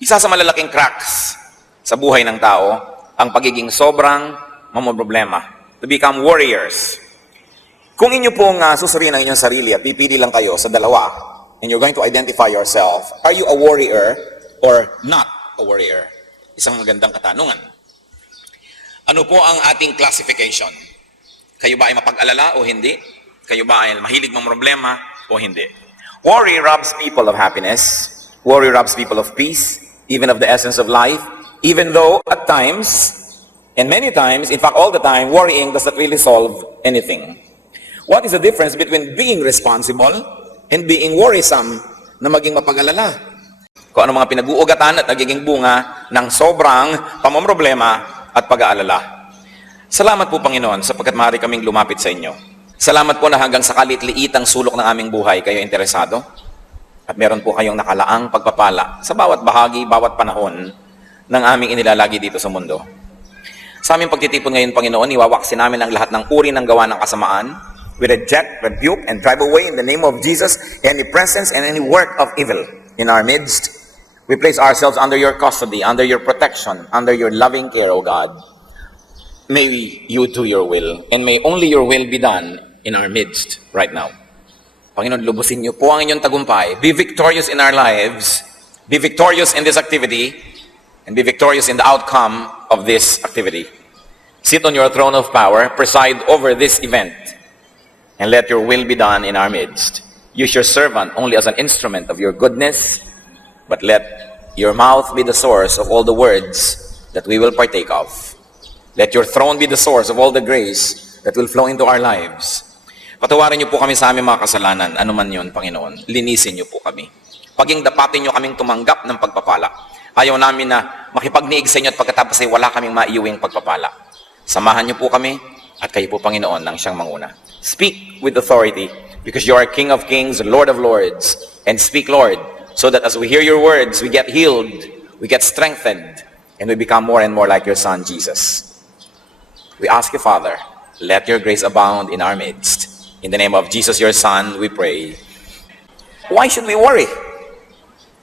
Isa sa malalaking cracks sa buhay ng tao, ang pagiging sobrang mamomroblema. To become warriors. Kung inyo pong susuriin ang inyong sarili at pipili lang kayo sa dalawa, and you're going to identify yourself, are you a warrior or not a warrior? Isang magandang katanungan. Ano po ang ating classification? Kayo ba ay mapag-alala o hindi? Kayo ba ay mahilig mang problema o hindi? Worry robs people of happiness. Worry robs people of peace, even of the essence of life, even though at times, and many times, in fact all the time, worrying does not really solve anything. What is the difference between being responsible and being worrisome na maging mapag-alala? Kung ano mga pinag-uugatan at nagiging bunga ng sobrang pamomroblema at pag-aalala. Salamat po, Panginoon, sapagkat maaari kaming lumapit sa inyo. Salamat po na hanggang sa kalit-liit ang sulok ng aming buhay kayo interesado. At meron po kayong nakalaang pagpapala sa bawat bahagi, bawat panahon ng aming inilalagi dito sa mundo. Sa aming pagtitipon ngayon, Panginoon, iwawaksin namin ang lahat ng uri ng gawa ng kasamaan. We reject, rebuke, and drive away in the name of Jesus any presence and any work of evil in our midst. We place ourselves under your custody, under your protection, under your loving care, O God. May you do your will, and may only your will be done in our midst right now. Panginoon, lubusin niyo po ang inyong tagumpay. Be victorious in our lives. Be victorious in this activity, and be victorious in the outcome of this activity. Sit on your throne of power, preside over this event, and let your will be done in our midst. Use your servant only as an instrument of your goodness, but let your mouth be the source of all the words that we will partake of. Let your throne be the source of all the grace that will flow into our lives. Patawarin niyo po kami sa aming mga kasalanan, anuman yun, Panginoon. Linisin niyo po kami. Paging dapatin niyo kaming tumanggap ng pagpapala. Ayaw namin na makipagniig sa inyo at pagkatapos ay wala kaming maiuwing pagpapala. Samahan niyo po kami at kayo po, Panginoon, ang siyang manguna. Speak with authority, because you are King of Kings, Lord of Lords. And speak, Lord, so that as we hear your words, we get healed, we get strengthened, and we become more and more like your Son, Jesus. We ask you, Father, let your grace abound in our midst. In the name of Jesus, your Son, we pray. Why should we worry?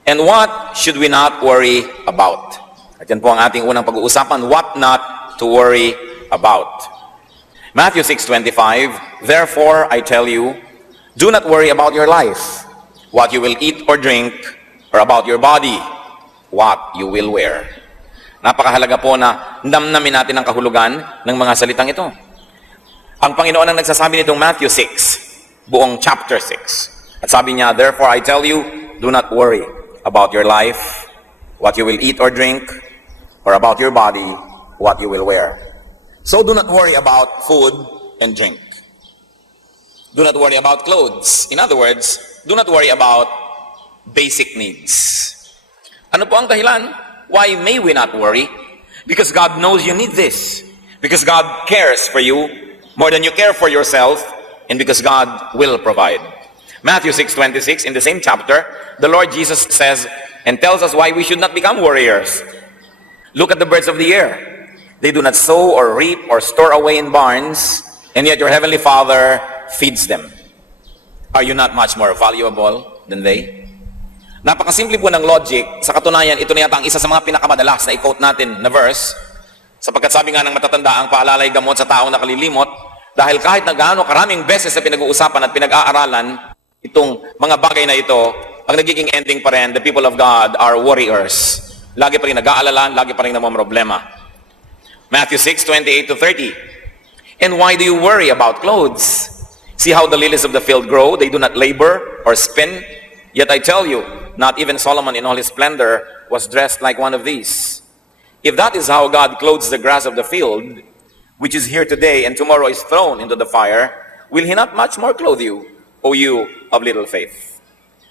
And what should we not worry about? At yan po ang ating unang pag-uusapan, what not to worry about. Matthew 6:25, therefore I tell you, do not worry about your life, what you will eat or drink, or about your body, what you will wear. Napakahalaga po na namnamin natin ang kahulugan ng mga salitang ito. Ang Panginoon ang nagsasabi nitong Matthew 6, buong chapter 6. At sabi niya, therefore I tell you, do not worry about your life, what you will eat or drink, or about your body, what you will wear. So do not worry about food and drink. Do not worry about clothes. In other words, do not worry about basic needs. Ano po ang dahilan? Why may we not worry? Because God knows you need this. Because God cares for you more than you care for yourself, and because God will provide. Matthew 6:26, in the same chapter, the Lord Jesus says and tells us why we should not become warriors. Look at the birds of the air. They do not sow or reap or store away in barns, and yet your heavenly Father feeds them. Are you not much more valuable than they? Napakasimple po ng logic. Sa katunayan, ito na yata ang isa sa mga pinakamadalas na i-quote natin na verse. Sapagkat sabi nga ng matatanda, ang paalalay gamot sa taong nakalilimot, dahil kahit na gaano karaming beses na pinag-uusapan at pinag-aaralan, itong mga bagay na ito, ang nagiging ending pa rin, the people of God are warriors. Lagi pa rin nag-aalala, lagi pa rin namomroblema. Matthew 6:28-30. And why do you worry about clothes? See how the lilies of the field grow, they do not labor or spin. Yet I tell you, not even Solomon in all his splendor was dressed like one of these. If that is how God clothes the grass of the field, which is here today and tomorrow is thrown into the fire, will he not much more clothe you, O you of little faith?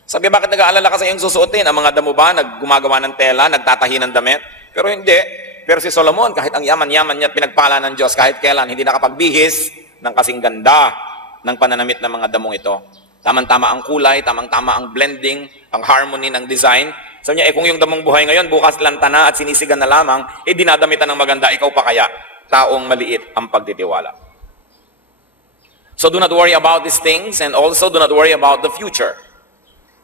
Sabi, bakit nag-aalala ka sa iyong susuotin? Ang mga damo ba gumagawa ng tela, nagtatahi ng damit? Pero hindi. Pero si Solomon, kahit ang yaman-yaman niya at pinagpala ng Diyos, kahit kailan, hindi nakapagbihis ng kasing ganda ng pananamit ng mga damong ito. Tamang-tama ang kulay, tamang-tama ang blending, ang harmony ng design. Sabi niya, kung yung damong buhay ngayon, bukas lantana at sinisigan na lamang, dinadamitan ng maganda, ikaw pa kaya? Taong maliit ang pagtitiwala. So do not worry about these things, and also do not worry about the future.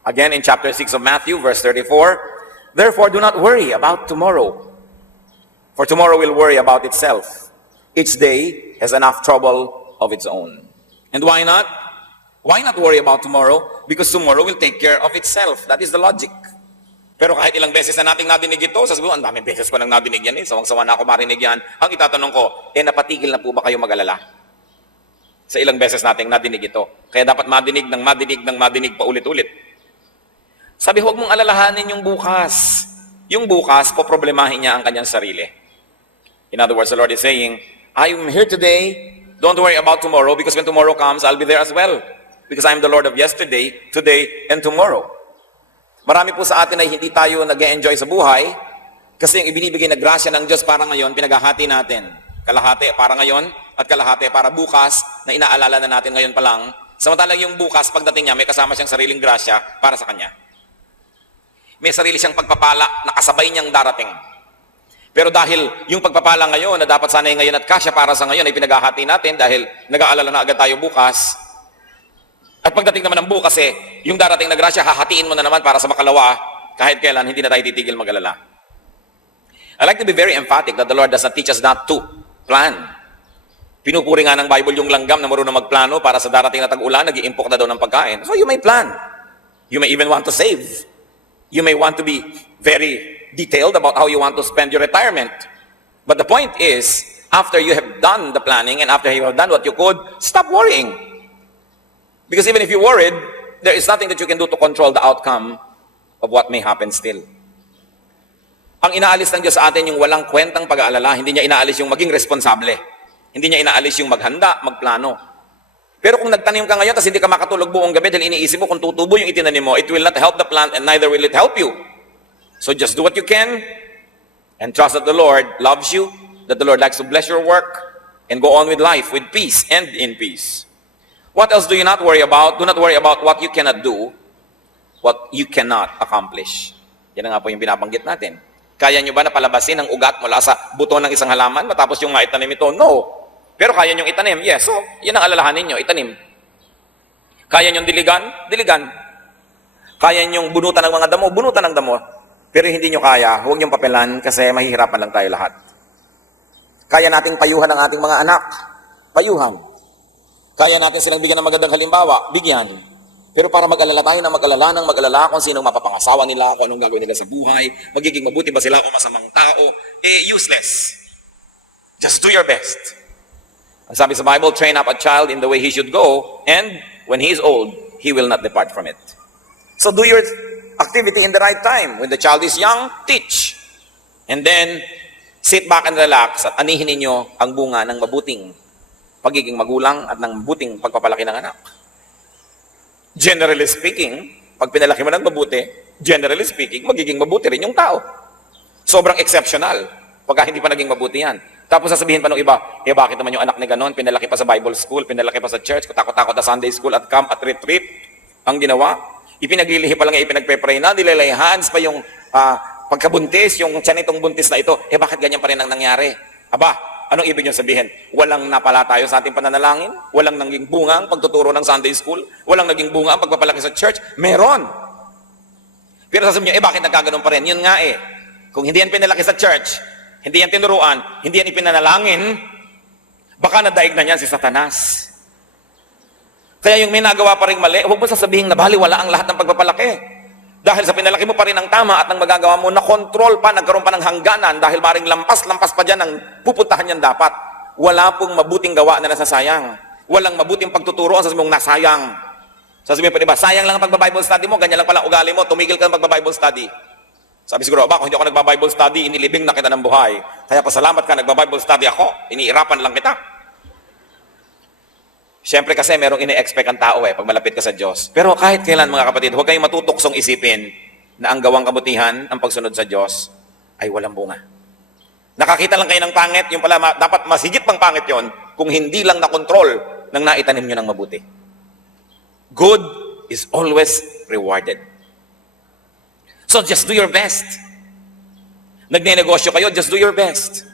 Again, in chapter 6 of Matthew, verse 34, Therefore, do not worry about tomorrow, for tomorrow will worry about itself. Each day has enough trouble of its own. And why not? Why not worry about tomorrow? Because tomorrow will take care of itself. That is the logic. Pero kahit ilang beses na nating nadinig ito, sasabihin, ang daming beses ko nang nadinig yan eh, sawang-sawa na ako marinig yan. Ang itatanong ko, napatigil na po ba kayo mag-alala? Sa ilang beses nating nadinig ito. Kaya dapat madinig ng madinig ng madinig pa ulit-ulit. Sabi, huwag mong alalahanin yung bukas. Yung bukas, poproblemahin niya ang kanyang sarili. In other words, the Lord is saying, I'm here today, don't worry about tomorrow, because when tomorrow comes, I'll be there as well. Because I'm the Lord of yesterday, today, and tomorrow. Marami po sa atin ay hindi tayo nag-enjoy sa buhay kasi yung ibinibigay na grasya ng Diyos para ngayon, pinaghahati natin. Kalahati para ngayon at kalahati para bukas na inaalala na natin ngayon pa lang. Samantalang yung bukas, pagdating niya, may kasama siyang sariling grasya para sa kanya. May sarili siyang pagpapala na kasabay niyang darating. Pero dahil yung pagpapala ngayon na dapat sanay ngayon at kasya para sa ngayon ay pinaghahati natin dahil nag-aalala na agad tayo bukas. At pagdating naman ng bukas yung darating na grasya, hahatiin mo na naman para sa makalawa, kahit kailan, hindi na tayo titigil mag-alala. I like to be very emphatic that the Lord does not teach us not to plan. Pinupuri nga ng Bible yung langgam na marunong magplano para sa darating na tag-ulan, nag-iimpok na daw ng pagkain. So you may plan. You may even want to save. You may want to be very detailed about how you want to spend your retirement. But the point is, after you have done the planning and after you have done what you could, stop worrying. Because even if you worried, there is nothing that you can do to control the outcome of what may happen still. Ang inaalis ng Diyos sa atin yung walang kwentang pag-aalala, hindi niya inaalis yung maging responsable. Hindi niya inaalis yung maghanda, magplano. Pero kung nagtanim ka ngayon, tapos hindi ka makatulog buong gabi dahil iniisip mo kung tutubo yung itinanim mo, it will not help the plant and neither will it help you. So just do what you can and trust that the Lord loves you, that the Lord likes to bless your work, and go on with life with peace and in peace. What else do you not worry about? Do not worry about what you cannot do, what you cannot accomplish. Yan na nga po yung binabanggit natin. Kaya nyo ba na palabasin ang ugat mula sa buto ng isang halaman matapos yung nga itanim ito? No. Pero kaya nyo itanim? Yes. So, yan ang alalahanin nyo, itanim. Kaya nyo diligan? Diligan. Kaya nyo bunutan ng mga damo? Bunutan ng damo. Pero hindi nyo kaya, huwag nyo papelan kasi mahihirapan lang tayo lahat. Kaya nating payuhan ang ating mga anak. Payuhan. Kaya natin silang bigyan ng magandang halimbawa, bigyan. Pero para mag-alala tayo ng mag-alala kung sinong mapapangasawa nila, kung anong gagawin nila sa buhay, magiging mabuti ba sila o masamang tao, useless. Just do your best. Ang sabi sa Bible, train up a child in the way he should go, and when he is old, he will not depart from it. So do your activity in the right time. When the child is young, teach. And then, sit back and relax at anihin ninyo ang bunga ng mabuting pagiging magulang at ng mabuting pagpapalaki ng anak. Generally speaking, pag pinalaki mo ng mabuti, generally speaking, magiging mabuti rin yung tao. Sobrang exceptional pagka hindi pa naging mabuti yan. Tapos sasabihin pa ng iba, bakit naman yung anak ni ganon, pinalaki pa sa Bible school, pinalaki pa sa church, takot-takot na Sunday school at camp at retreat, ang ginawa, ipinaglilihi pa lang ipinagpe-pray na, nilalay hands pa yung pagkabuntis, yung tiyan itong buntis na ito, bakit ganyan pa rin ang nangyari? Aba, anong ibig nyo sabihin? Walang napala tayo sa ating pananalangin? Walang naging bunga ang pagtuturo ng Sunday school? Walang naging bunga ang pagpapalaki sa church? Meron! Pero sasabihin nyo, bakit nagkaganon pa rin? Yun nga kung hindi yan pinalaki sa church, hindi yan tinuruan, hindi yan ipinanalangin, baka nadaig na yan si Satanas. Kaya yung may nagawa pa rin mali, huwag mo sasabihin na baliwala ang lahat ng pagpapalaki. Dahil sa pinalaki mo pa rin ang tama at ang magagawa mo, na-control pa, nagkaroon pa ng hangganan dahil maring lampas pa dyan ang pupuntahan niyan dapat. Wala pong mabuting gawa na nasasayang. Walang mabuting pagtuturo ang sasabihin mong nasayang. Sasabihin pa diba, sayang lang ang pagba-Bible study mo, ganyan lang pala ugali mo, tumigil ka ng pagba-Bible study. Sabi siguro, kung hindi ako nagba-Bible study, inilibing na kita ng buhay. Kaya pasalamat ka, nagba-Bible study ako, iniirapan lang kita. Siyempre kasi merong ini-expect ang tao pag malapit ka sa Diyos. Pero kahit kailan mga kapatid, huwag kayong matutuksong isipin na ang gawang kabutihan, ang pagsunod sa Diyos, ay walang bunga. Nakakita lang kayo ng pangit, yung pala dapat masigit pang pangit yon kung hindi lang na-control ng naitanim nyo ng mabuti. Good is always rewarded. So just do your best. Nagne-negosyo kayo, just do your best.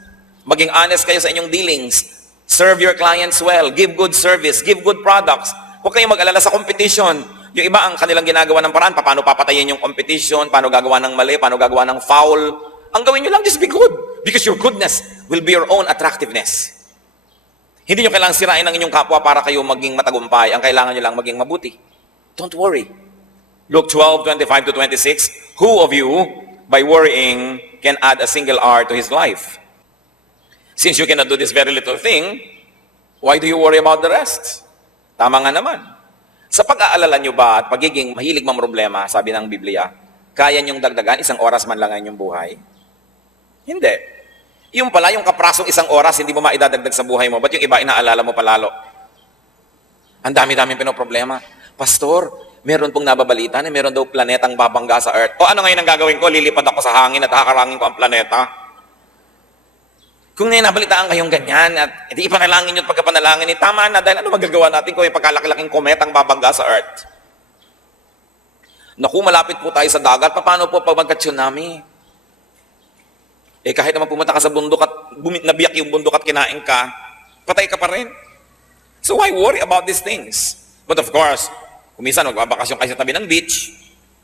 Maging honest kayo sa inyong dealings. Serve your clients well. Give good service. Give good products. Huwag kayong mag-alala sa competition. Yung iba ang kanilang ginagawa ng paraan, paano papatayin yung competition, paano gagawa ng mali, paano gagawa ng foul. Ang gawin nyo lang, just be good. Because your goodness will be your own attractiveness. Hindi nyo kailangang sirain ang inyong kapwa para kayo maging matagumpay. Ang kailangan nyo lang maging mabuti. Don't worry. Luke 12:25-26, who of you, by worrying, can add a single hour to his life? Since you cannot do this very little thing, why do you worry about the rest? Tama nga naman. Sa pag-aalala nyo ba at pagiging mahilig mang problema, sabi ng Biblia, kaya nyong dagdagan 1 oras man lang ang inyong buhay? Hindi. Yung pala, yung kaprasong 1 oras, hindi mo maidadagdag sa buhay mo. Ba't yung iba inaalala mo palalo? Ang dami-daming pinoproblema. Pastor, meron pong nababalita na meron daw planetang babangga sa Earth. O ano ngayon ang gagawin ko? Lilipad ako sa hangin at hakarangin ko ang planeta? Kung ngayon nabalitaan kayong ganyan at hindi ipanalangin nyo at pagkapanalangin, tama na dahil ano magagawa natin kung may pagkalaki-laking kometang babangga sa Earth? Naku, malapit po tayo sa dagat. Paano po pag magka-tsunami? Kahit naman pumunta ka sa bundok at nabiyak yung bundok at kinain ka, patay ka pa rin. So why worry about these things? But of course, kung minsan magbabakasyon kayo sa tabi ng beach,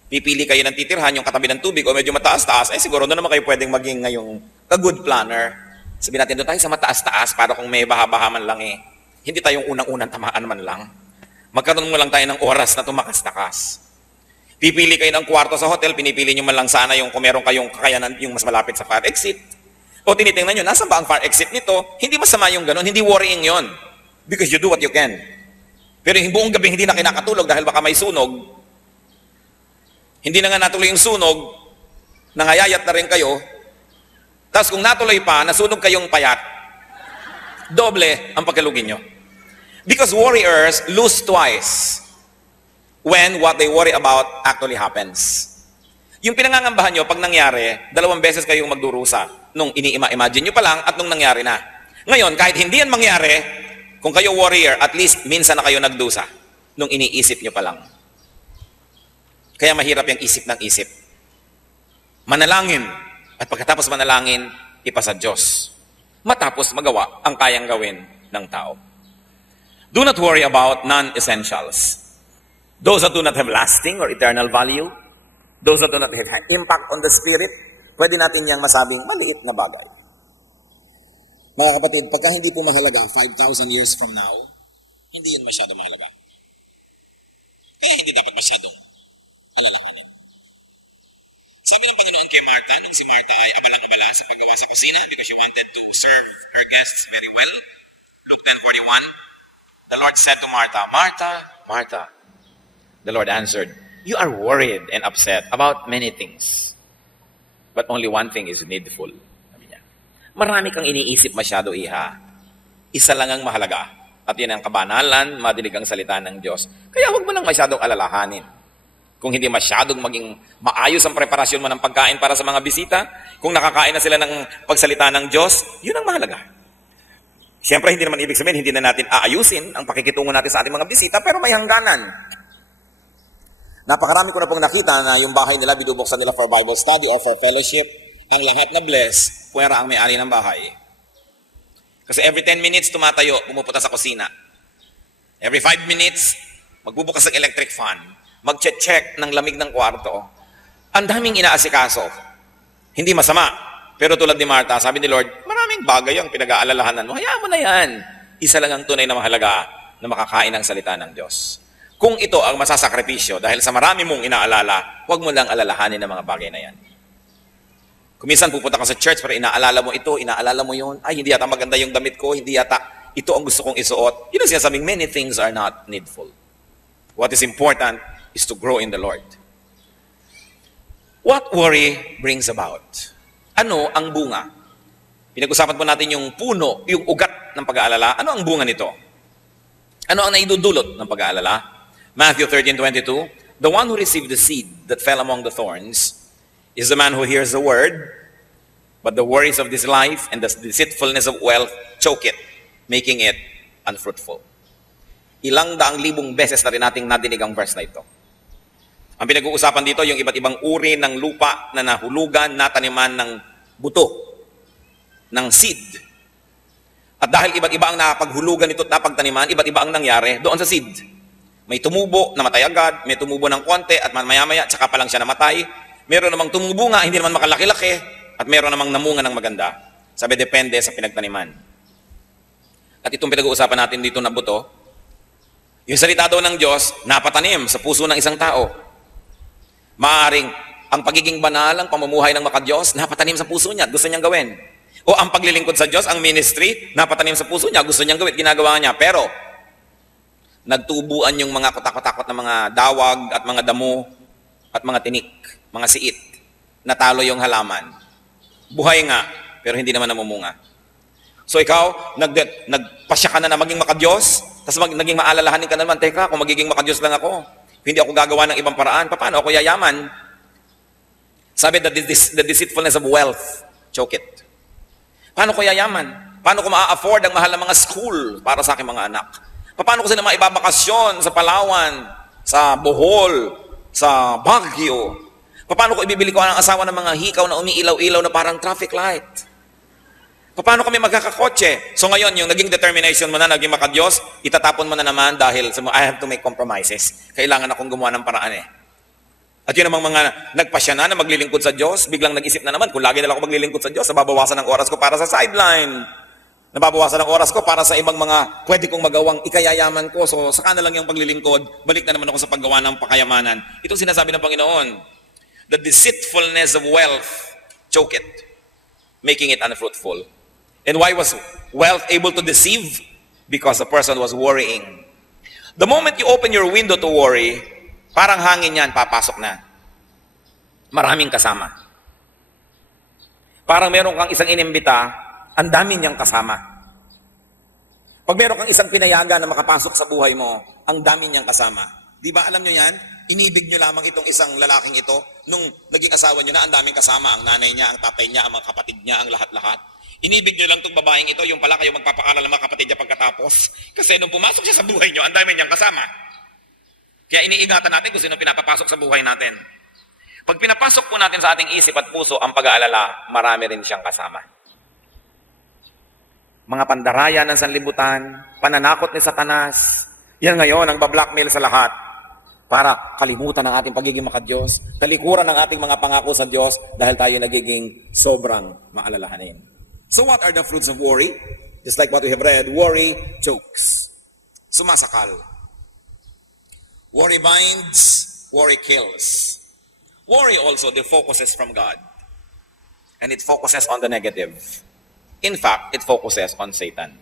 pipili kayo ng titirhan yung katabi ng tubig o medyo mataas-taas, siguro doon naman kayo pwedeng maging ngayong ka-good planner. Sabihin natin, doon tayo sa mataas-taas para kung may baha-baha man lang hindi tayong unang-unang tamaan man lang. Magkaroon mo lang tayo ng oras na tumakas-takas. Pipili kayo ng kwarto sa hotel, pinipili nyo man lang sana yung kung meron kayong kakayanan yung mas malapit sa fire exit. O tinitingnan nyo, nasan ba ang fire exit nito? Hindi masama yung ganun, hindi worrying yon. Because you do what you can. Pero yung buong gabi hindi na kinakatulog dahil baka may sunog. Hindi na nga natuloy yung sunog, nangayayat na rin kayo. Tapos kung natuloy pa, nasunog kayong payat, doble ang pagkalugin nyo. Because warriors lose twice when what they worry about actually happens. Yung pinangangambahan nyo, pag nangyari, 2 beses kayong magdurusa. Nung ini-imagine nyo pa lang at nung nangyari na. Ngayon, kahit hindi yan mangyari, kung kayo warrior, at least minsan na kayo nagdusa. Nung iniisip nyo pa lang. Kaya mahirap yung isip ng isip. Manalangin. At pagkatapos manalangin, ipasa Diyos. Matapos magawa ang kayang gawin ng tao. Do not worry about non-essentials. Those that do not have lasting or eternal value, those that do not have impact on the spirit, pwede natin niyang masabing maliit na bagay. Mga kapatid, pagka hindi po mahalaga 5,000 years from now, hindi yun masyado mahalaga. Kaya hindi dapat masyadong alalahanin. Sabi ng Panginoon kay Martha, nung si Martha ay abalang-abala sa paggawa sa kusina because she wanted to serve her guests very well. Luke 10:41, the Lord said to Martha, Martha, Martha, the Lord answered, you are worried and upset about many things. But only one thing is needful. Sabi niya. Marami kang iniisip masyado, iha. Isa lang ang mahalaga. At yan ang kabanalan, madinig ang salita ng Diyos. Kaya huwag mo nang masyadong alalahanin. Kung hindi masyadong maging maayos ang preparasyon mo ng pagkain para sa mga bisita, kung nakakain na sila ng pagsalita ng Diyos, yun ang mahalaga. Siyempre, hindi naman ibig sabihin, hindi na natin aayusin ang pakikitungo natin sa ating mga bisita, pero may hangganan. Napakarami ko na pong nakita na yung bahay nila, binubuksan nila for Bible study or for fellowship. Ang lahat na bless, puwera ang may-ari ng bahay. Kasi every 10 minutes, tumatayo, pumupunta sa kusina. Every 5 minutes, magbubukas ng electric fan. Mag-check ng lamig ng kwarto. Ang daming inaasikaso. Hindi masama. Pero tulad ni Martha, sabi ni Lord, maraming bagay ang pinag-aalalahanan mo. Hayaan mo na yan. Isa lang ang tunay na mahalaga na makakain ng salita ng Diyos. Kung ito ang masasakripisyo dahil sa marami mong inaalala, huwag mo lang alalahanin ang mga bagay na yan. Kung minsan pupunta ka sa church pero inaalala mo ito, inaalala mo yun, ay hindi yata maganda yung damit ko, hindi yata ito ang gusto kong isuot. Yun ang sinasabing, many things are not needful. What is important is to grow in the Lord. What worry brings about? Ano ang bunga? Pinag-usapan po natin yung puno, yung ugat ng pag-aalala. Ano ang bunga nito? Ano ang naidudulot ng pag-aalala? Matthew 13:22, the one who received the seed that fell among the thorns is the man who hears the word, but the worries of this life and the deceitfulness of wealth choke it, making it unfruitful. Ilang daang libong beses na rin nating nadinig ang verse na ito. Ang pinag-uusapan dito, yung iba't ibang uri ng lupa na nahulugan, nataniman ng buto, ng seed. At dahil iba't iba ang napaghulugan ito at napagtaniman, iba't iba ang nangyari doon sa seed. May tumubo, namatay agad. May tumubo ng konti at maya-maya, tsaka pa lang siya namatay. Meron namang tumubo nga, hindi naman makalaki-laki. At meron namang namunga ng maganda. Sabi, depende sa pinagtaniman. At itong pinag-uusapan natin dito na buto, yung salita daw ng Diyos, napatanim sa puso ng isang tao. Maaring ang pagiging banal, ang pamumuhay ng makadiyos, napatanim sa puso niya at gusto niyang gawin. O ang paglilingkod sa Diyos, ang ministry, napatanim sa puso niya, gusto niyang gawin, ginagawa niya. Pero, nagtubuan yung mga kutakot-takot na mga dawag at mga damo at mga tinik, mga siit. Natalo yung halaman. Buhay nga, pero hindi naman namumunga. So ikaw, nagpasya ka na maging makadiyos, tapos naging maalalahanin ka naman, teka, kung magiging makadiyos lang ako, hindi ako gagawa ng ibang paraan, paano ako yayaman? Sabi, the deceitfulness of wealth, choke it. Paano ko yayaman? Paano ko ma-afford ang mahal na mga school para sa aking mga anak? Paano ko sila maibabakasyon sa Palawan, sa Bohol, sa Baguio? Paano ko ibibili ko ang asawa ng mga hikaw na umiilaw-ilaw na parang traffic light? Paano kami magkakakotse? So ngayon, yung naging determination mo na, naging makadiyos, itatapon mo na naman dahil I have to make compromises. Kailangan akong gumawa ng paraan eh. At yun namang mga nagpasya na maglilingkod sa Diyos, biglang nag-isip na naman, kung lagi na lang ako maglilingkod sa Diyos, nababawasan ng oras ko para sa sideline. Nababawasan ng oras ko para sa ibang mga pwede kong magawang ikayayaman ko. So, saka na lang yung paglilingkod. Balik na naman ako sa paggawa ng pakayamanan. Itong sinasabi ng Panginoon. The deceitfulness of wealth, choke it, making it unfruitful. And why was wealth able to deceive? Because the person was worrying. The moment you open your window to worry, parang hangin yan, papasok na. Maraming kasama. Parang meron kang isang inimbita, ang dami niyang kasama. Pag meron kang isang pinayagan na makapasok sa buhay mo, ang dami niyang kasama. Di ba alam niyo yan? Inibig niyo lamang itong isang lalaking ito nung naging asawa niyo na ang daming kasama. Ang nanay niya, ang tatay niya, ang mga kapatid niya, ang lahat-lahat. Inibig niyo lang itong babaeng ito, yung pala kayo magpapaaral ng mga kapatid niya pagkatapos. Kasi nung pumasok siya sa buhay niyo, ang dami niyang kasama. Kaya iniingatan natin kung sino pinapapasok sa buhay natin. Pag pinapasok po natin sa ating isip at puso ang pag-aalala, marami rin siyang kasama. Mga pandaraya ng sanlibutan, pananakot ni Satanas, yan ngayon ang bablackmail sa lahat para kalimutan ang ating pagiging makadiyos, talikuran ang ating mga pangako sa Diyos dahil tayo nagiging sobrang maalalahanin. So what are the fruits of worry? Just like what we have read, worry chokes. Sumasakal. Worry binds, worry kills. Worry also defocuses from God. And it focuses on the negative. In fact, it focuses on Satan.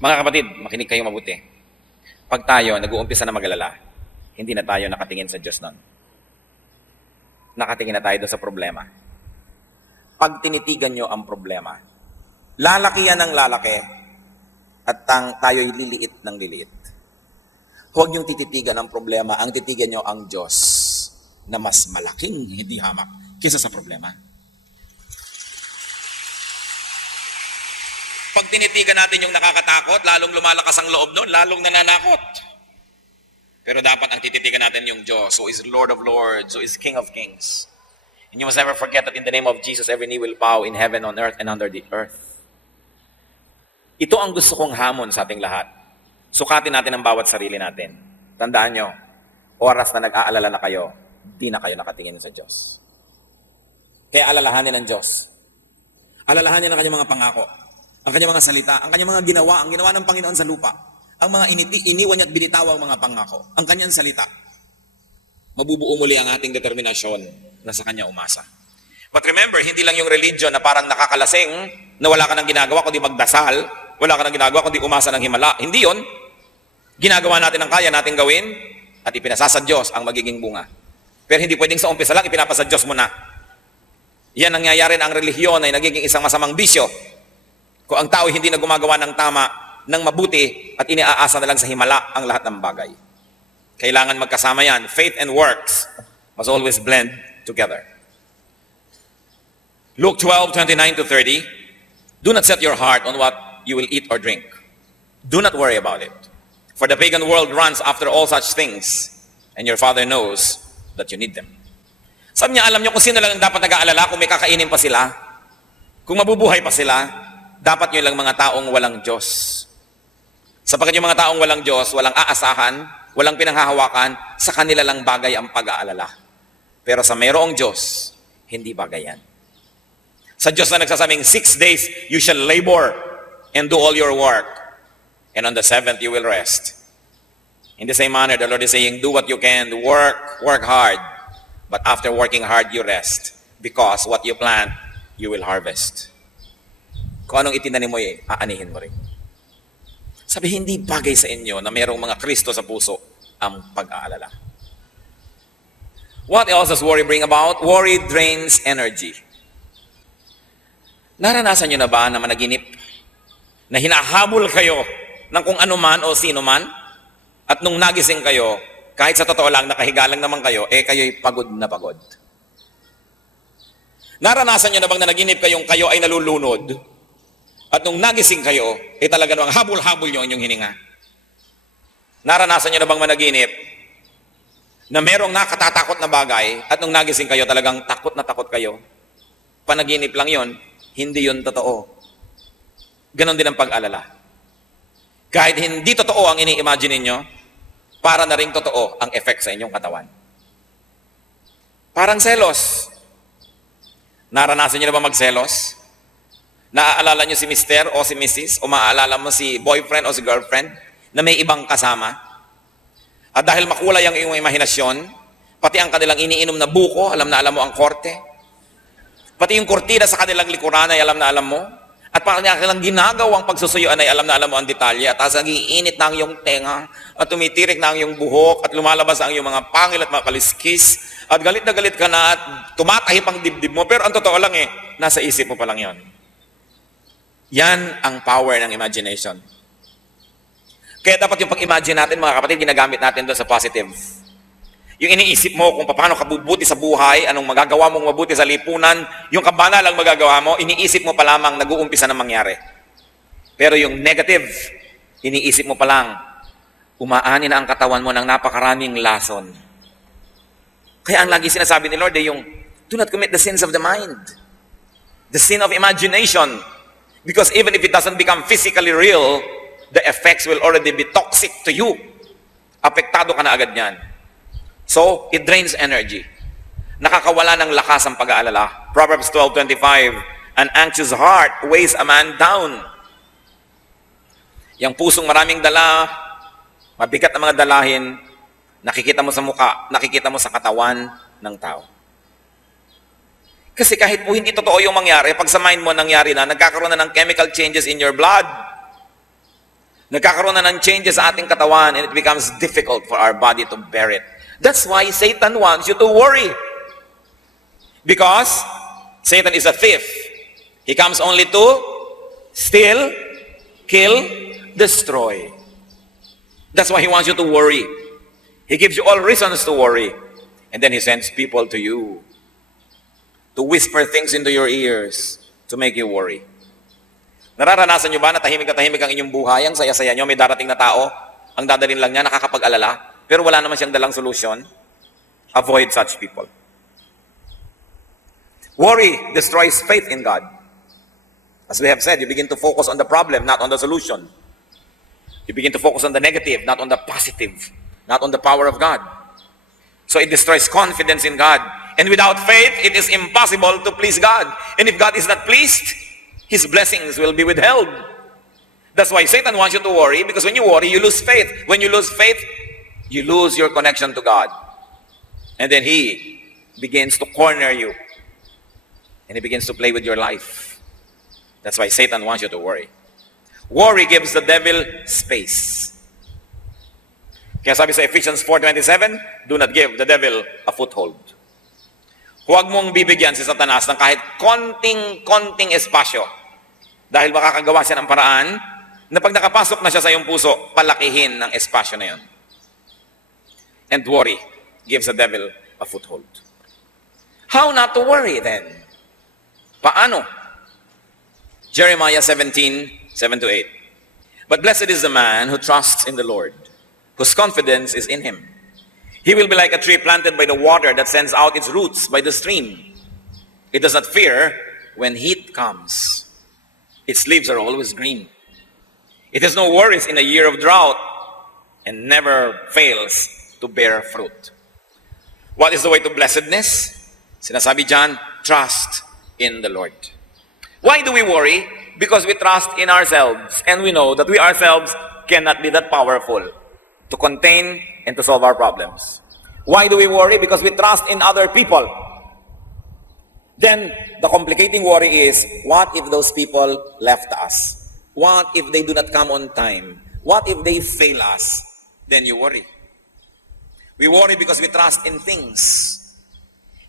Mga kapatid, makinig kayo mabuti. Pag tayo nag-uumpisa na mag-alala, hindi na tayo nakatingin sa Diyos nun. Nakatingin na tayo doon sa problema. Pag tinitigan nyo ang problema, lalaki yan ng lalaki at tayo'y liliit ng liliit. Huwag niyong tititigan ang problema, ang titigan nyo ang Diyos na mas malaking hindi hamak kaysa sa problema. Pag tinitigan natin yung nakakatakot, lalong lumalakas ang loob nun, lalong nananakot. Pero dapat ang tititigan natin yung Diyos, who is Lord of Lords, who is King of Kings. And you must never forget that in the name of Jesus, every knee will bow in heaven, on earth, and under the earth. Ito ang gusto kong hamon sa ating lahat. Sukatin natin ang bawat sarili natin. Tandaan nyo, oras na nag-aalala na kayo, di na kayo nakatingin sa Diyos. Kaya alalahanin ng Diyos. Alalahanin ang kanyang mga pangako, ang kanyang mga salita, ang kanyang mga ginawa, ang ginawa ng Panginoon sa lupa, ang mga iniwan niya at binitawang mga pangako, ang kanyang salita. Mabubuo muli ang ating determinasyon na sa kanya umasa. But remember, hindi lang yung religion na parang nakakalasing, na wala ka nang ginagawa kundi magdasal, wala ka nang ginagawa kundi umasa ng himala. Hindi yon. Ginagawa natin ang kaya nating gawin at ipinasa sa Diyos ang magiging bunga. Pero hindi pwedeng sa umpisa lang ipinapasa Diyos mo na. Yan nangyayari na ang relihiyon ay nagiging isang masamang bisyo. Kung ang tao hindi na gumagawa ng tama, ng mabuti, at iniaasa na lang sa himala ang lahat ng bagay. Kailangan magkasama yan. Faith and works must always blend together. Luke 12:29-30, do not set your heart on what you will eat or drink. Do not worry about it. For the pagan world runs after all such things, and your Father knows that you need them. Sabi niya, alam niyo kung sino lang ang dapat nag-aalala kung may kakainin pa sila, kung mabubuhay pa sila, dapat yun lang mga taong walang Diyos. Sapagkat yung mga taong walang Diyos, walang aasahan, walang pinanghahawakan, sa kanila lang bagay ang pag-aalala. Pero sa mayroong Diyos, hindi bagay yan. Sa Diyos na nagsasabing, 6 days you shall labor and do all your work. And on the 7th you will rest. In the same manner, the Lord is saying, do what you can, work hard. But after working hard, you rest. Because what you plant, you will harvest. Kung anong itinanim mo, aanihin mo rin. Sabi, hindi bagay sa inyo na mayroong mga Kristo sa puso ang pag-aalala. What else does worry bring about? Worry drains energy. Naranasan nyo na ba na managinip na hinahabol kayo ng kung ano man o sino man? At nung nagising kayo, kahit sa totoo lang, nakahiga lang naman kayo, kayo'y pagod na pagod. Naranasan nyo na bang nanaginip kayong kayo ay nalulunod? At nung nagising kayo, talaga namang habol-habol nyo inyong hininga. Naranasan nyo na bang managinip na merong nakatatakot na bagay at nung nagising kayo, talagang takot na takot kayo? Panaginip lang yon, hindi yon totoo. Ganon din ang pag-alala. Kahit hindi totoo ang ini-imagine ninyo, para na rin totoo ang effect sa inyong katawan. Parang selos. Naranasan nyo na ba magselos? Naaalala nyo si Mr. o si Mrs. o maaalala mo si boyfriend o si girlfriend na may ibang kasama? At dahil makulay ang iyong imahinasyon, pati ang kanilang iniinom na buko, alam na alam mo ang korte. Pati yung kortina sa kanilang likuran ay alam na alam mo. At pati ang kanilang ginagawang pagsusuyuan ay alam na alam mo ang detalye. At tapos nagiinit na ang iyong tenga, at tumitirik na ang iyong buhok, at lumalabas ang iyong mga pangil at mga kaliskis. At galit na galit ka na at tumatahip ang dibdib mo. Pero ang totoo lang nasa isip mo pa lang yon. Yan ang power ng imagination. Kaya dapat yung pag-imagine natin, mga kapatid, ginagamit natin doon sa positive. Yung iniisip mo kung paano ka bubuti sa buhay, anong magagawa mong mabuti sa lipunan, yung kabana lang magagawa mo, iniisip mo pa lamang nag-uumpisa na mangyari. Pero yung negative, iniisip mo pa lang, umaani na ang katawan mo ng napakaraming lason. Kaya ang lagi sinasabi ni Lord yung, do not commit the sins of the mind. The sin of imagination. Because even if it doesn't become physically real, the effects will already be toxic to you. Apektado ka na agad yan. So, it drains energy. Nakakawala ng lakas ang pag-aalala. Proverbs 12:25, an anxious heart weighs a man down. Yang pusong maraming dala, mabigat na mga dalahin, nakikita mo sa muka, nakikita mo sa katawan ng tao. Kasi kahit po hindi totoo yung mangyari, pag sa mind mo nangyari na, nagkakaroon na ng chemical changes in your blood. Nagkakaroon na ng changes sa ating katawan and it becomes difficult for our body to bear it. That's why Satan wants you to worry. Because Satan is a thief. He comes only to steal, kill, destroy. That's why he wants you to worry. He gives you all reasons to worry. And then he sends people to you to whisper things into your ears to make you worry. Nararanasan nyo ba na tahimik ang inyong buhay, ang saya-saya nyo, may darating na tao, ang dadalhin lang niya, nakakapag-alala, pero wala naman siyang dalang solusyon? Avoid such people. Worry destroys faith in God. As we have said, you begin to focus on the problem, not on the solution. You begin to focus on the negative, not on the positive, not on the power of God. So it destroys confidence in God. And without faith, it is impossible to please God. And if God is not pleased, His blessings will be withheld. That's why Satan wants you to worry, because when you worry, you lose faith. When you lose faith, you lose your connection to God. And then he begins to corner you. And he begins to play with your life. That's why Satan wants you to worry. Worry gives the devil space. Kaya sabi sa Ephesians 4:27, do not give the devil a foothold. Huwag mong bibigyan si Satanas ng kahit konting espasyo. Dahil makakagawa siya ng paraan na pag nakapasok na siya sa iyong puso, palakihin ng espasyo na yun. And worry gives the devil a foothold. How not to worry then? Paano? Jeremiah 17:7-8. But blessed is the man who trusts in the Lord, whose confidence is in him. He will be like a tree planted by the water that sends out its roots by the stream. It does not fear when heat comes. Its leaves are always green. It has no worries in a year of drought and never fails to bear fruit. What is the way to blessedness? Sinasabi dyan, trust in the Lord. Why do we worry? Because we trust in ourselves and we know that we ourselves cannot be that powerful to contain and to solve our problems. Why do we worry? Because we trust in other people. Then, the complicating worry is, what if those people left us? What if they do not come on time? What if they fail us? Then you worry. We worry because we trust in things.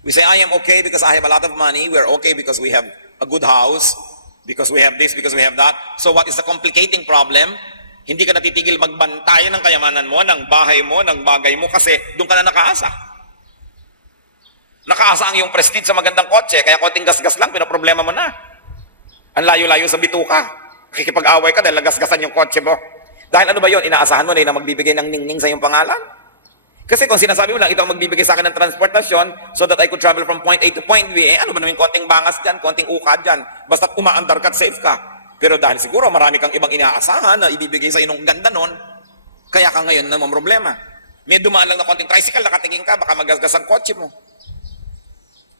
We say, I am okay because I have a lot of money. We're okay because we have a good house, because we have this, because we have that. So what is the complicating problem? Hindi ka natitigil magbantay ng kayamanan mo, ng bahay mo, ng bagay mo, kasi doon ka na nakaasa. Nakaasa ang iyong prestige sa magandang kotse, kaya konting gasgas lang, pinaproblema mo na. Ang layo-layo sa bituka. Kikipag-away ka dahil nagasgasan yung kotse mo. Dahil ano ba yun? Inaasahan mo na yun na magbibigay ng ningning sa iyong pangalan? Kasi kung sinasabi mo lang, ito ang magbibigay sa akin ng transportasyon so that I could travel from point A to point B, ano ba naman konting bangas dyan, konting ukad dyan, basta umaandar ka at safe ka. Pero dahil siguro marami kang ibang inaasahan na ibibigay sa inong ganda nun, kaya ka ngayon na problema. May dumaan lang na konting tricycle, nakatingin ka, baka magasgas ang kotse mo.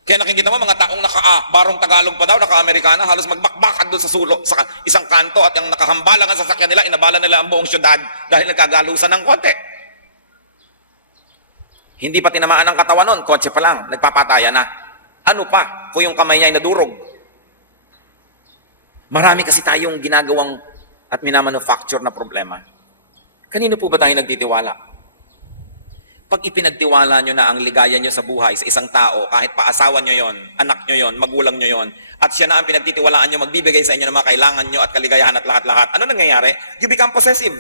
Kaya nakikita mo, mga taong barong Tagalog pa daw, naka-Amerikana, halos magbakbakan doon sa sulok, sa isang kanto, at yung nakahambalang ang sasakyan nila, inabala nila ang buong syudad dahil nagkagalusan ng konti. Hindi pa tinamaan ang katawan nun, kotse pa lang, nagpapataya na. Ano pa kung yung kamay niya ay nadurog? Marami kasi tayong ginagawang at minamanufacture na problema. Kanino po ba tayo nagtitiwala? Pag ipinagtiwala nyo na ang ligaya nyo sa buhay sa isang tao, kahit pa asawa nyo yon, anak nyo yon, magulang nyo yon, at siya na ang pinagtitiwalaan nyo, magbibigay sa inyo ng mga kailangan nyo at kaligayahan at lahat-lahat, ano nangyayari? You become possessive.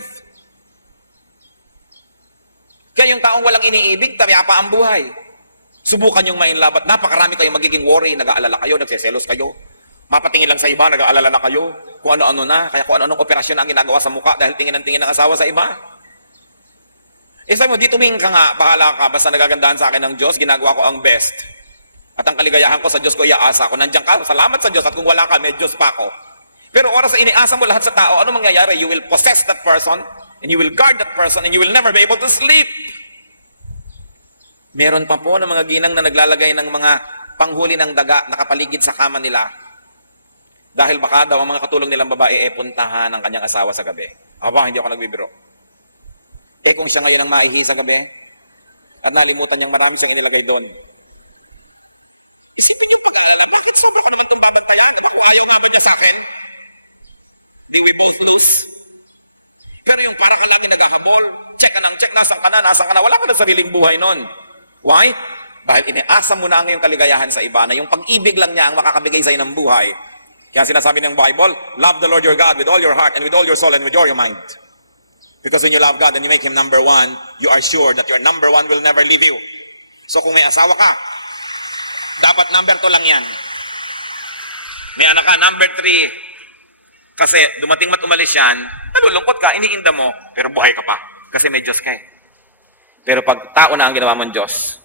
Kaya yung taong walang iniibig, tapyapa ang buhay. Subukan yung mainlabat. Napakarami kayong magiging worry, nag-aalala kayo, nagseselos kayo. Mapatingin lang sa iba, nag-aalala na kayo. Kung ano-ano na, kaya kung ano-anong operasyon na ang ginagawa sa mukha dahil tingin ng tingin ng asawa sa iba. Sabi mo, di tumingin ka nga, bahala ka, basta nagagandahan sa akin ng Diyos, ginagawa ko ang best. At ang kaligayahan ko sa Diyos ko, iaasa ko. Nandiyan ka, salamat sa Diyos, at kung wala ka, may Diyos pa ako. Pero oras na iniasa mo lahat sa tao, ano mangyayari? You will possess that person, and you will guard that person, and you will never be able to sleep. Meron pa po ng mga ginang na naglalagay ng mga panghuli ng daga nakapaligid sa kama nila. Dahil baka daw ang mga katulong nilang babae puntahan ang kanyang asawa sa gabi. Aba, hindi ako nagbibiro. Kung siya ngayon ang maihi sa gabi, at nalimutan niyang marami siyang inilagay doon. Isipin yung pag-aalala, bakit sobra ka naman itong babantayan? Diba kung ayaw namin niya sa akin? Di we both lose? Pero yung para ka lagi naghahabol, check ka nasaan ka na, wala ka na sariling buhay nun. Why? Dahil iniasa mo na ang iyong kaligayahan sa iba, na yung pag-ibig lang niya ang makakabigay sa iyo ng buhay. Kaya sinasabi ng Bible, love the Lord your God with all your heart and with all your soul and with all your mind. Because when you love God and you make Him number one, you are sure that your number one will never leave you. So kung may asawa ka, dapat number 2 lang yan. May anak ka, number 3. Kasi dumating umalis yan, nalulungkot ka, iniinda mo, pero buhay ka pa. Kasi may Diyos ka eh. Pero pag tao na ang ginawa mong Diyos,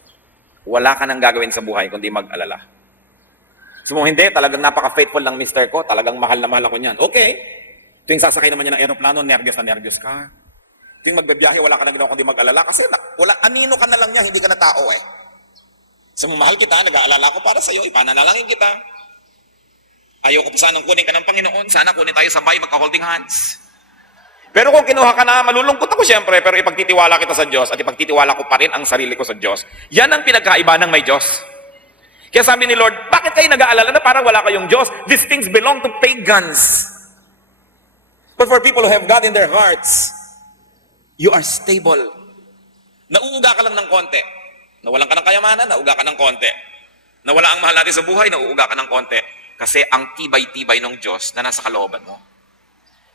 wala ka nang gagawin sa buhay kundi mag-alala. So kung hindi, talagang napaka-faithful lang mister ko, talagang mahal na mahal ako niyan. Okay. Tuwing sasakay naman niya ng aeroplano, nervyos na nervyos ka. Tuwing magbibiyahe, wala ka nang ginawa kundi mag-alala. Kasi anino ka na lang niya, hindi ka na tao eh. So mahal kita, nag-aalala ko para sa iyo, ipananalangin kita. Ayoko po sanang kunin ka ng Panginoon, sana kunin tayo sabay, magka-holding hands. Pero kung kinuha ka na, malulungkot ako siyempre, pero ipagtitiwala kita sa Diyos at ipagtitiwala ko pa rin ang sarili ko sa Diyos. Yan ang pinagkaiba ng may Diyos. Kaya sabi ni Lord, bakit kayo nag-aalala na parang wala kayong Diyos? These things belong to pagans. But for people who have God in their hearts, you are stable. Nauuga ka lang ng konti. Nawalan ka ng kayamanan, nauuga ka ng konti. Nawala ang mahal natin sa buhay, nauuga ka ng konti. Kasi ang tibay-tibay ng Diyos na nasa kalooban mo.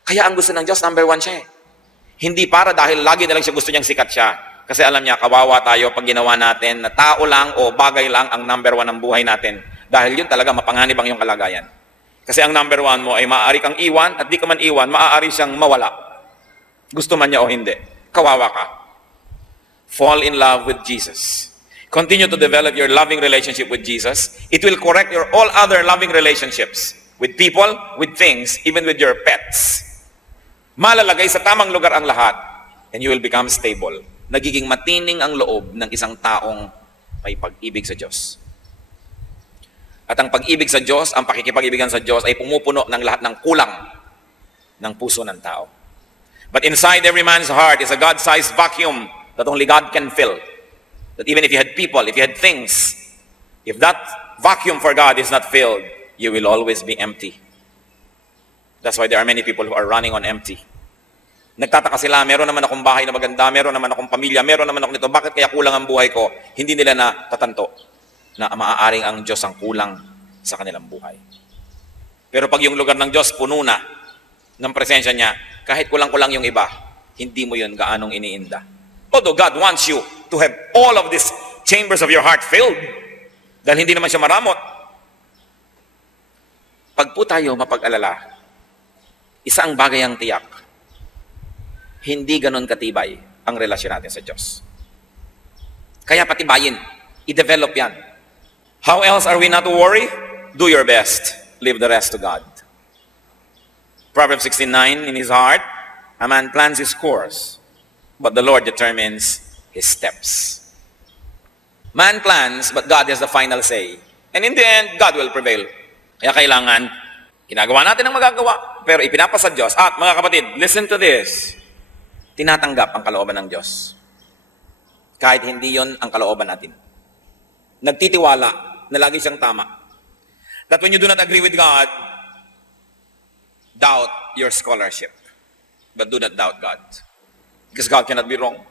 Kaya ang gusto ng Diyos, number 1 siya eh. Hindi para dahil lagi na lang siya gusto niyang sikat siya. Kasi alam niya, kawawa tayo pag ginawa natin na tao lang o bagay lang ang number 1 ng buhay natin. Dahil yun talaga mapanganib ang iyong kalagayan. Kasi ang number 1 mo ay maaari kang iwan at di ka man iwan, maaari siyang mawala. Gusto man niya o hindi. Kawawa ka. Fall in love with Jesus. Continue to develop your loving relationship with Jesus. It will correct your all other loving relationships with people, with things, even with your pets. Malalagay sa tamang lugar ang lahat, and you will become stable. Nagiging matining ang loob ng isang taong may pag-ibig sa Diyos. At ang pag-ibig sa Diyos, ang pakikipag-ibigan sa Diyos ay pumupuno ng lahat ng kulang ng puso ng tao. But inside every man's heart is a God-sized vacuum that only God can fill. That even if you had people, if you had things, if that vacuum for God is not filled, you will always be empty. That's why there are many people who are running on empty. Nagtataka sila, meron naman akong bahay na maganda, meron naman akong pamilya, meron naman ako nito, bakit kaya kulang ang buhay ko? Hindi nila natatanto na maaaring ang Diyos ang kulang sa kanilang buhay. Pero pag yung lugar ng Diyos puno na ng presensya niya, kahit kulang-kulang yung iba, hindi mo yun gaanong iniinda. Although God wants you to have all of these chambers of your heart filled, dahil hindi naman siya maramot. Pag po tayo mapag-alala, isa ang bagay ang tiyak, hindi ganon katibay ang relasyon natin sa Diyos. Kaya patibayin, i-develop yan. How else are we not to worry? Do your best. Leave the rest to God. Proverbs 16:9, in his heart, a man plans his course, but the Lord determines his steps. Man plans, but God has the final say. And in the end, God will prevail. Kaya kailangan, ginagawa natin ang magagawa, pero ipinapasa Diyos. At mga kapatid, listen to this. Tinatanggap ang kalooban ng Diyos. Kahit hindi yon ang kalooban natin. Nagtitiwala na lagi siyang tama. That when you do not agree with God, doubt your scholarship. But do not doubt God. Because God cannot be wrong.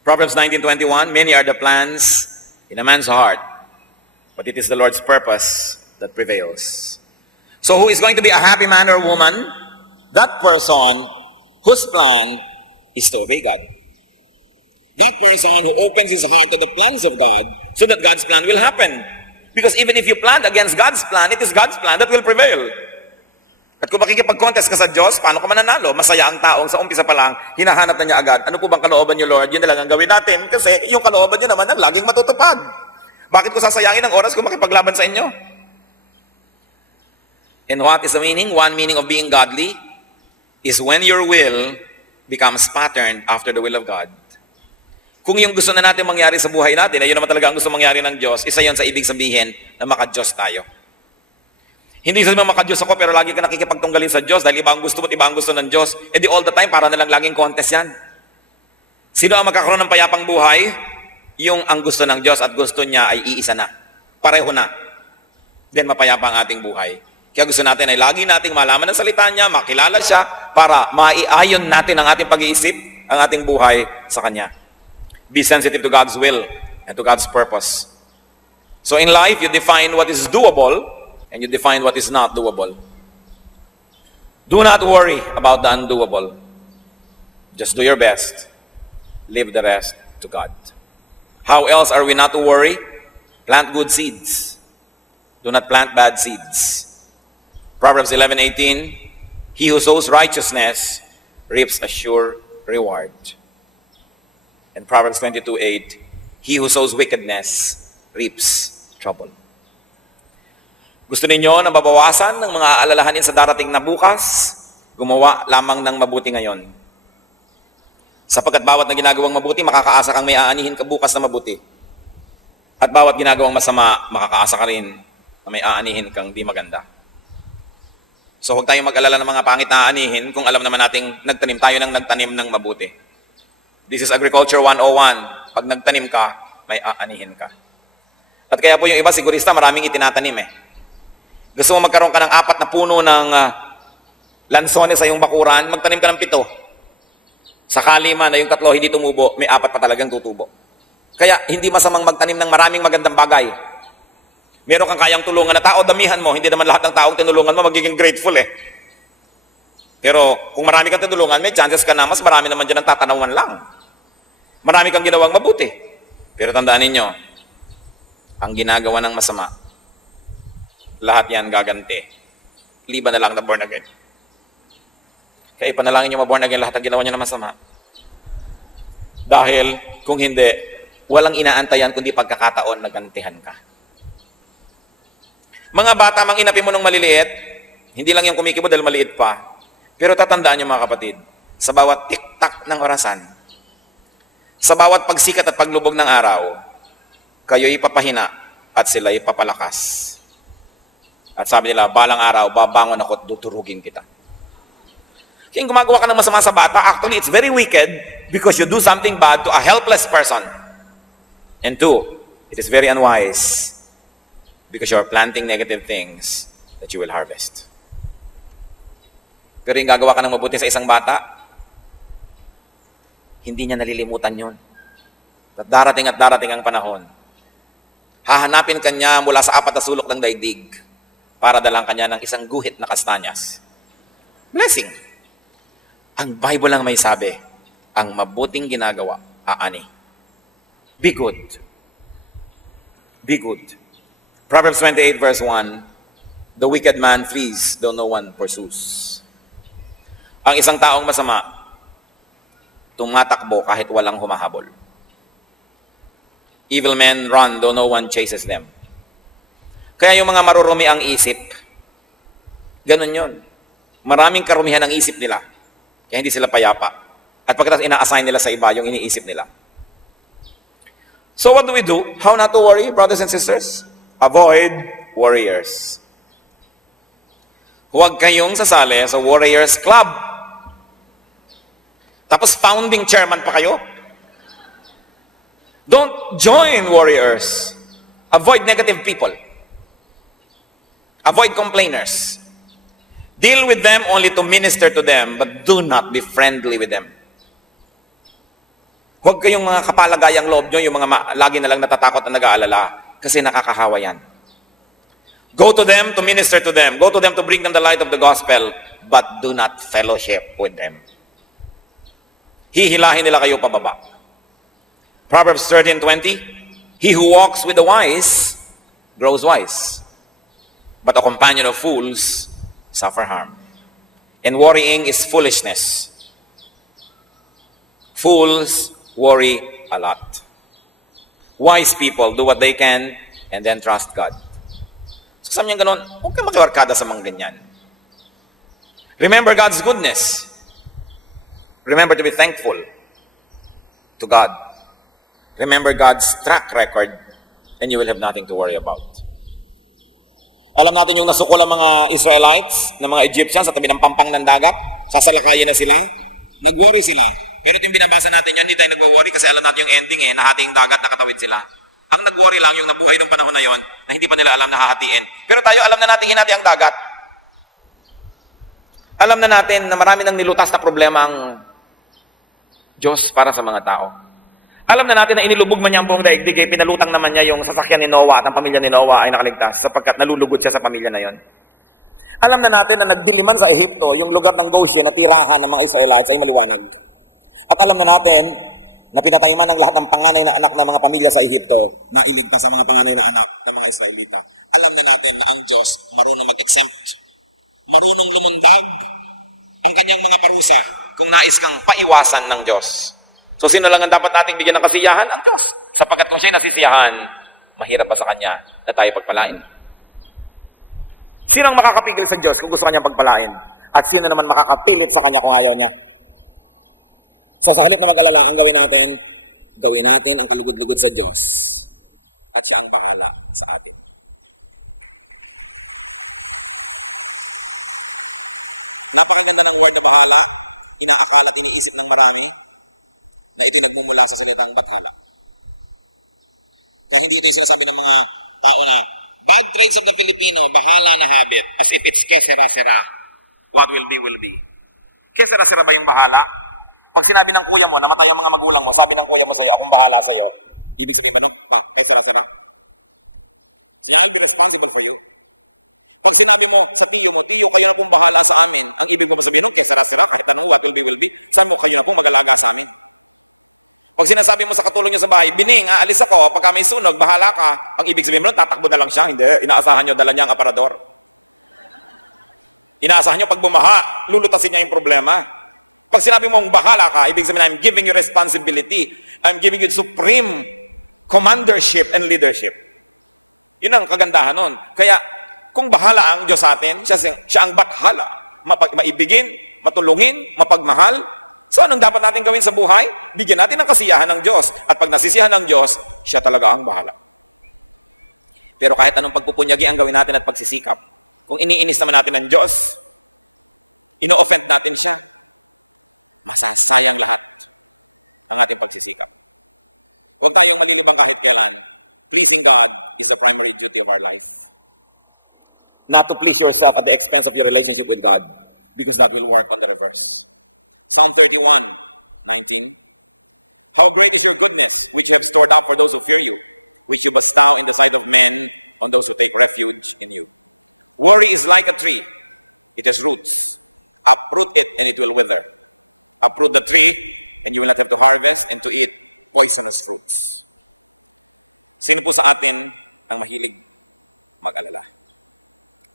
Proverbs 19:21, many are the plans in a man's heart, but it is the Lord's purpose that prevails. So who is going to be a happy man or woman? That person whose plan is to obey God. That person who opens his heart to the plans of God so that God's plan will happen. Because even if you plan against God's plan, it is God's plan that will prevail. At kung makikipag-contest ka sa Diyos, paano ka mananalo? Masaya ang taong sa umpisa pa lang, hinahanap na niya agad. Ano po bang kalooban niyo, Lord? Yun na lang ang gawin natin. Kasi yung kalooban niyo naman ang laging matutupad. Bakit ko sasayangin ang oras kung makipaglaban sa inyo? And what is the meaning? One meaning of being godly is when your will becomes patterned after the will of God. Kung yung gusto na natin mangyari sa buhay natin, ay yun naman talaga ang gusto mangyari ng Diyos, isa yun sa ibig sabihin na maka-Diyos tayo. Hindi sabihin maka-Diyos ako, pero lagi ka nakikipagtunggalin sa Diyos dahil iba ang gusto mo at iba ang gusto ng Diyos. E di all the time, para na lang laging contest yan. Sino ang magkakaroon ng payapang buhay? Yung ang gusto ng Diyos at gusto niya ay iisa na. Pareho na. Then mapayapa ang ating buhay. Kaya gusto natin ay lagi nating malaman ang salita niya, makilala siya, para maiayon natin ang ating pag-iisip, ang ating buhay sa Kanya. Be sensitive to God's will and to God's purpose. So in life, you define what is doable and you define what is not doable. Do not worry about the undoable. Just do your best. Leave the rest to God. How else are we not to worry? Plant good seeds. Do not plant bad seeds. Proverbs 11:18, he who sows righteousness reaps a sure reward. And Proverbs 22:8, he who sows wickedness reaps trouble. Gusto ninyo na mabawasan ng mga alalahanin sa darating na bukas? Gumawa lamang ng mabuti ngayon. Sapagkat bawat na ginagawang mabuti, makakaasa kang may aanihin ka bukas na mabuti. At bawat ginagawang masama, makakaasa ka rin na may aanihin kang di maganda. So huwag tayong mag-alala ng mga pangit na aanihin kung alam naman nating nagtanim tayo ng nagtanim ng mabuti. This is Agriculture 101. Pag nagtanim ka, may aanihin ka. At kaya po yung iba, sigurista, maraming itinatanim eh. Gusto mo magkaroon ka ng 4 na puno ng lansones sa iyong bakuran, magtanim ka ng 7. Sakali man na yung 3 hindi tumubo, may 4 pa talagang tutubo. Kaya hindi masamang magtanim ng maraming magandang bagay. Meron kang kayang tulungan na tao, damihan mo. Hindi naman lahat ng taong tinulungan mo magiging grateful eh. Pero kung marami kang tinulungan, may chances ka na mas marami naman dyan ang tatanawan lang. Marami kang ginawang mabuti. Pero tandaan ninyo, ang ginagawa ng masama, lahat yan gaganti. Liban na lang na born again. Kaya ipanalangin nyo ma-born again lahat ang ginawa nyo na masama. Dahil kung hindi, walang inaantayan kundi pagkakataon na gantihan ka. Mga bata, mang inapin mo ng maliliit, hindi lang yung kumikibo dahil maliit pa. Pero tatandaan niyo mga kapatid, sa bawat tiktak ng orasan, sa bawat pagsikat at paglubog ng araw, kayo'y papahina at sila'y papalakas. At sabi nila, balang araw, babangon ako at tuturugin kita. Kaya gumagawa ka ng masama sa bata, actually, it's very wicked because you do something bad to a helpless person. And two, it is very unwise because you are planting negative things that you will harvest. Pero yung gagawa ka ng mabuti sa isang bata, hindi niya nalilimutan yun. At darating ang panahon. Hahanapin kanya mula sa apat na sulok ng daigdig para dalang kanya ng isang guhit na kastanyas. Blessing. Ang Bible lang may sabi, ang mabuting ginagawa, aani. Be good. Be good. Proverbs 28 verse 1, the wicked man flees, though no one pursues. Ang isang taong masama, tumatakbo kahit walang humahabol. Evil men run, though no one chases them. Kaya yung mga marurumi ang isip, ganun yun. Maraming karumihan ang isip nila, kaya hindi sila payapa. At pagkatapos ina-assign nila sa iba yung iniisip nila. So what do we do? How not to worry, brothers and sisters? Avoid warriors. Huwag kayong sasali sa Warriors Club. Tapos founding chairman pa kayo? Don't join warriors. Avoid negative people. Avoid complainers. Deal with them only to minister to them, but do not be friendly with them. Huwag kayong mga kapalagayang loob nyo, yung mga lagi na lang natatakot at nag-aalala, kasi nakakahawa yan. Go to them to minister to them. Go to them to bring them the light of the gospel, but do not fellowship with them. Hihilahin nila kayo pababa. Proverbs 13:20, he who walks with the wise grows wise, but a companion of fools suffer harm. And worrying is foolishness. Fools worry a lot. Wise people do what they can and then trust God. So sabi niya ganun, huwag kang magwarkada sa mga ganyan. Remember God's goodness. Remember to be thankful to God. Remember God's track record and you will have nothing to worry about. Alam natin yung nasukol ang mga Israelites, ng mga Egyptians sa tabi ng pampang ng dagat, sasalakayin na sila, nag-worry sila. Pero ito yung binabasa natin yan, hindi tayo nag-worry kasi alam natin yung ending nahati yung dagat, nakatawid sila. Ang nag-worry lang yung nabuhay ng panahon na yon na hindi pa nila alam na hahatiin. Pero tayo alam na natin hinati ang dagat. Alam na natin na marami nang nilutas na problema ang Diyos para sa mga tao. Alam na natin na inilubog man niya ang buong daigdig, pinalutang naman niya yung sasakyan ni Noah at ang pamilya ni Noah ay nakaligtas sapagkat nalulugod siya sa pamilya na yon. Alam na natin na nagdiliman sa Ehipto, yung lugar ng Goshen na tirahan ng mga Israelites ay maliwanag. At alam na natin na pinatay man ang lahat ng panganay na anak ng mga pamilya sa Ehipto na iligtas sa mga panganay na anak ng mga Israelita. Alam na natin na ang Diyos marunong mag-exempt, marunong lumundag ang kanyang mga parusa kung nais kang paiwasan ng Diyos. So sino lang ang dapat nating bigyan ng kasiyahan? Ang Diyos. Sapagkat kung siya'y nasisiyahan, mahirap pa sa Kanya na tayo pagpalain. Sino ang makakapigil sa Diyos kung gusto Kanyang pagpalain? At sino naman makakapilit sa Kanya kung ayaw Niya? So sa halip na mag-alala, ang gawin natin ang kalugod-lugod sa Diyos. At siya ang bahala sa atin. Napakaganda ng word na bahala. Inaakala at iniisip ng marami na ito nagmumula sa salitang bathala. Kaya hindi ito yung sinasabi ng mga tao na bad traits of the Filipino, bahala na habit, as if it's kesera-sera. What will be, will be. Kesera-sera ba yung bahala? Pag sinabi ng kuya mo, namatay ang mga magulang mo, sabi ng kuya mo sa'yo, akong bahala sa'yo, ibig sabihin mo, kesera-sera. So I'll be responsible for you. Pag sinabi mo sa tiyo mo, tiyo, kaya akong bahala sa amin, ang ibig mo sabihin, kesera-sera, kahit ano, what will be, kaya ako mag-alaga sa amin. Pag sinasabi mo sa katulong niyo sa bahay, hindi, naalis ako, pagka may sunog, bahala ka. Ang ibig sabihin mo, tatakbo na lang siya, hindi, inaasahan niyo dala niya ang aparador. Inaasahan niyo, pag bumaha, lulutasin niya yung problema. Pag sinabi mo, bahala ka, ibig sabihin, giving you responsibility and giving you supreme commandership and leadership. Yun ang kagandahan mo. Kaya, kung bahala ang Diyos natin, siya ang bahala na pag maibigin, natin ng Diyos, ino-offend natin siya, masasayang lahat ang ating pagsisikap. Huwag tayong malilibang kahit kailan. Pleasing God is the primary duty of our life. Not to please yourself at the expense of your relationship with God, because that will work on the reverse. Psalm 31:19. How great is your goodness, which you have stored up for those who fear you, which you bestow in the sight of men on those who take refuge in you. Worry is like a tree. It has roots. Uproot it and it will wither. Uproot the tree and you will not have to harvest and to eat poisonous fruits. Sino po sa atin ang nahilig mag-alala?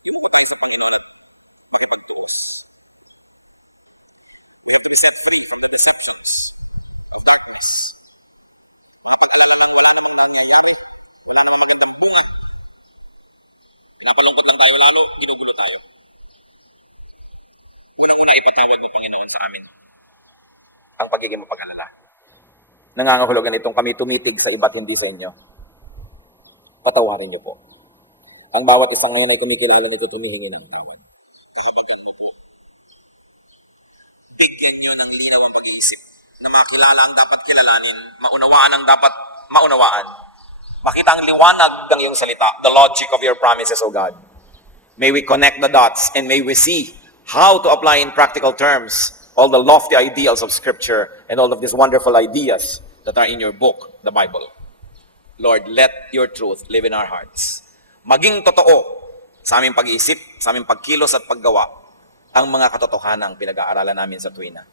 Yung mga tayo sa Panginoon at makipagtuos. We have to be set free from the deceptions of darkness. Pag-alala lang, wala namang nangyayari. Wala namang magandang buwan. Pinapalungkot lang tayo, lalo, ginugulo tayo. Unang-una ipatawag ko, Panginoon, sa amin ang pagiging mapag-alala. Nangangahulugan itong kami tumitig sa iba't hindi sa inyo. Patawarin niyo po. Ang bawat isang ngayon ay kumikilala nito, tumihingi ng Panginoon. Kahabagan mo po. Bigyan niyo ng linaw ang pag-iisip na makilala ang dapat kilalanin, maunawaan ang dapat maunawaan. Makita ang liwanag ng iyong salita, the logic of your promises, O God. May we connect the dots and may we see how to apply in practical terms all the lofty ideals of Scripture and all of these wonderful ideas that are in your book, the Bible. Lord, let your truth live in our hearts. Maging totoo sa aming pag-iisip, sa aming pagkilos at paggawa, ang mga katotohanang pinag-aaralan namin sa tuwina.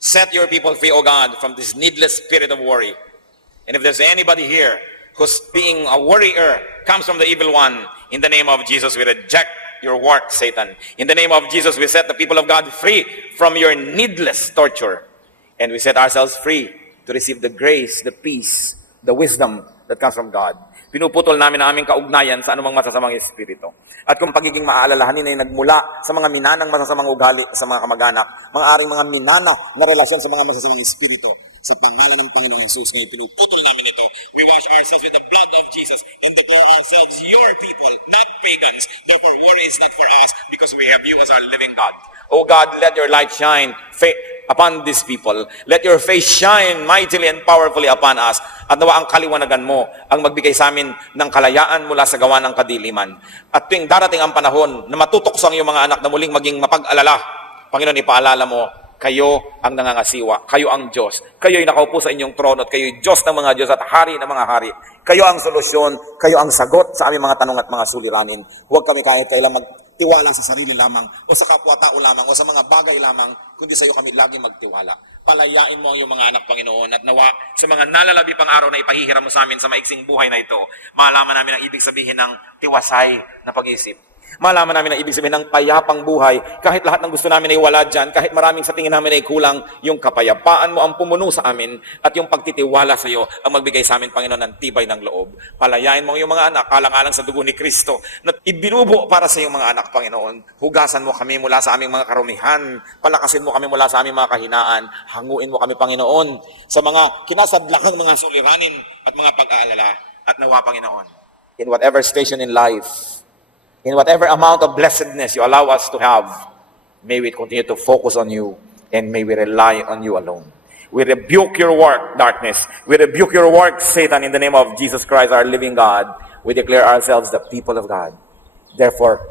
Set your people free, O God, from this needless spirit of worry. And if there's anybody here who's being a worrier, comes from the evil one, in the name of Jesus, we reject your work, Satan. In the name of Jesus, we set the people of God free from your needless torture. And we set ourselves free to receive the grace, the peace, the wisdom that comes from God. Pinuputol namin ang aming kaugnayan sa anumang masasamang espiritu. At kung pagiging maaalalahanin ay nagmula sa mga minanang masasamang ugali sa mga kamag-anak, mga mga minana na relasyon sa mga masasamang espiritu, sa pangalan ng Panginoong Jesus, ngayon pinuputol namin ito. We wash ourselves with the blood of Jesus and declare ourselves your people, not pagans. Therefore, worry is not for us because we have you as our living God. O God, let your light shine upon these people. Let your face shine mightily and powerfully upon us. At nawa ang kaliwanagan mo ang magbigay sa amin ng kalayaan mula sa gawa ng kadiliman. At tuwing darating ang panahon na matutokso ang iyong mga anak na muling maging mapag-alala, Panginoon, ipaalala mo, kayo ang nangangasiwa, kayo ang Diyos, kayo'y nakaupo sa inyong trono at kayo'y Diyos ng mga Diyos at hari ng mga hari. Kayo ang solusyon, kayo ang sagot sa aming mga tanong at mga suliranin. Huwag kami kahit kailan magtiwala sa sarili lamang o sa kapwa-tao lamang o sa mga bagay lamang, kundi sa iyo kami lagi magtiwala. Palayain mo ang iyong mga anak, Panginoon, at nawa sa mga nalalabi pang araw na ipahihiram mo sa amin sa maiksing buhay na ito, malaman namin ang ibig sabihin ng tiwasay na pag-isip. Malaman namin ang ibig sabihin ng payapang buhay. Kahit lahat ng gusto namin ay wala dyan, kahit maraming sa tingin namin ay kulang, yung kapayapaan mo ang pumuno sa amin at yung pagtitiwala sa iyo ang magbigay sa amin, Panginoon, ng tibay ng loob. Palayain mo ang iyong mga anak, alang-alang sa dugo ni Kristo, na ibinubo para sa iyong mga anak, Panginoon. Hugasan mo kami mula sa aming mga karumihan. Palakasin mo kami mula sa aming mga kahinaan. Hanguin mo kami, Panginoon, sa mga kinasadlakang mga suliranin at mga pag-aalala. At nawa, Panginoon, in whatever station in life, in whatever amount of blessedness you allow us to have, may we continue to focus on you and may we rely on you alone. We rebuke your work, darkness. We rebuke your work, Satan, in the name of Jesus Christ, our living God. We declare ourselves the people of God. Therefore,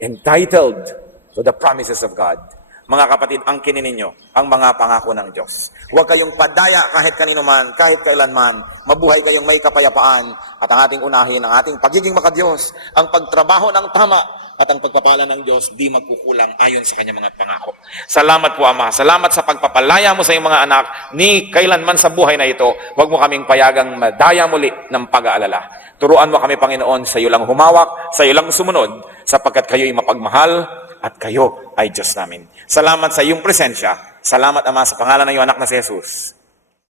entitled to the promises of God. Mga kapatid, angkinin ninyo ang mga pangako ng Diyos. Huwag kayong padaya kahit kanino man, kahit kailanman. Mabuhay kayong may kapayapaan at ang ating unahin, ang ating pagiging makadiyos, ang pagtrabaho ng tama at ang pagpapala ng Diyos di magkukulang ayon sa kanyang mga pangako. Salamat po, Ama. Salamat sa pagpapalaya mo sa iyong mga anak ni kailanman sa buhay na ito. Huwag mo kaming payagang madaya muli ng pag-aalala. Turuan mo kami, Panginoon, sa iyo lang humawak, sa iyo lang sumunod, sapagkat kayo'y mapagmahal at kayo ay Diyos namin. Salamat sa iyong presensya. Salamat, Ama, sa pangalan ng iyong anak na si Jesus.